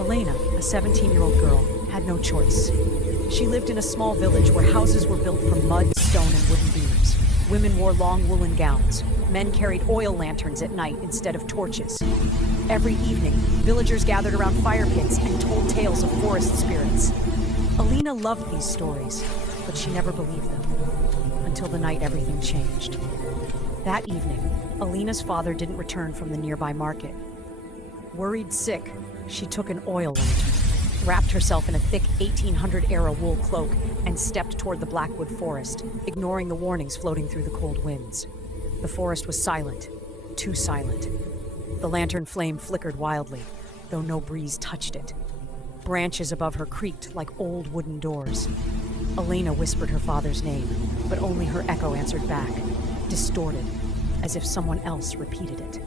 Elena, a 17-year-old girl, had no choice. She lived in a small village where houses were built from mud, stone, and wooden beams. Women wore long woolen gowns. Men carried oil lanterns at night instead of torches. Every evening, villagers gathered around fire pits and told tales of forest spirits. Elena loved these stories, but she never believed them, until the night everything changed. That evening, Elena's father didn't return from the nearby market. Worried sick, she took an oil lantern, wrapped herself in a thick 1800-era wool cloak, and stepped toward the Blackwood Forest, ignoring the warnings floating through the cold winds. The forest was silent, too silent. The lantern flame flickered wildly, though no breeze touched it. Branches above her creaked like old wooden doors. Elena whispered her father's name, but only her echo answered back, distorted, as if someone else repeated it.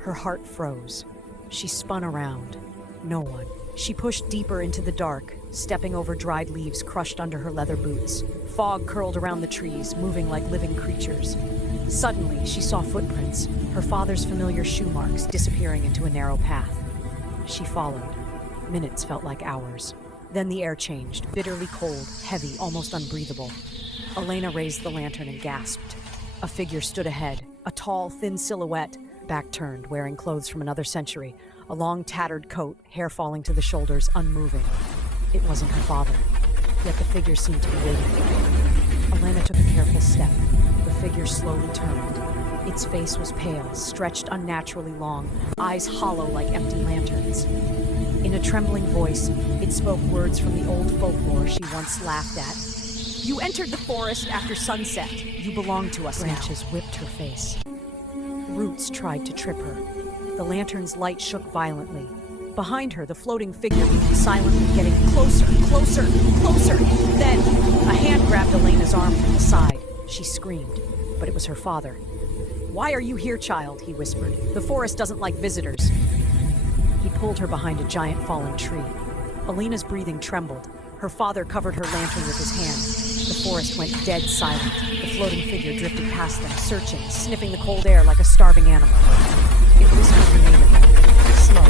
Her heart froze. She spun around. No one. She pushed deeper into the dark, stepping over dried leaves crushed under her leather boots. Fog curled around the trees, moving like living creatures. Suddenly, she saw footprints, her father's familiar shoe marks disappearing into a narrow path. She followed. Minutes felt like hours. Then the air changed, bitterly cold, heavy, almost unbreathable. Elena raised the lantern and gasped. A figure stood ahead, a tall, thin silhouette, back turned, wearing clothes from another century, a long, tattered coat, hair falling to the shoulders, unmoving. It wasn't her father, yet the figure seemed to be waiting for her. Elena took a careful step. The figure slowly turned. Its face was pale, stretched unnaturally long, eyes hollow like empty lanterns. In a trembling voice, it spoke words from the old folklore she once laughed at. "You entered the forest after sunset. You belong to us now." Branches whipped her face. Roots tried to trip her. The lantern's light shook violently. Behind her, the floating figure moved silently, getting closer, closer, closer. Then, a hand grabbed Elena's arm from the side. She screamed, but it was her father. "Why are you here, child?" he whispered. "The forest doesn't like visitors." He pulled her behind a giant fallen tree. Elena's breathing trembled. Her father covered her lantern with his hand. The forest went dead silent. The floating figure drifted past them, searching, sniffing the cold air like a starving animal. It whispered her name again, slow,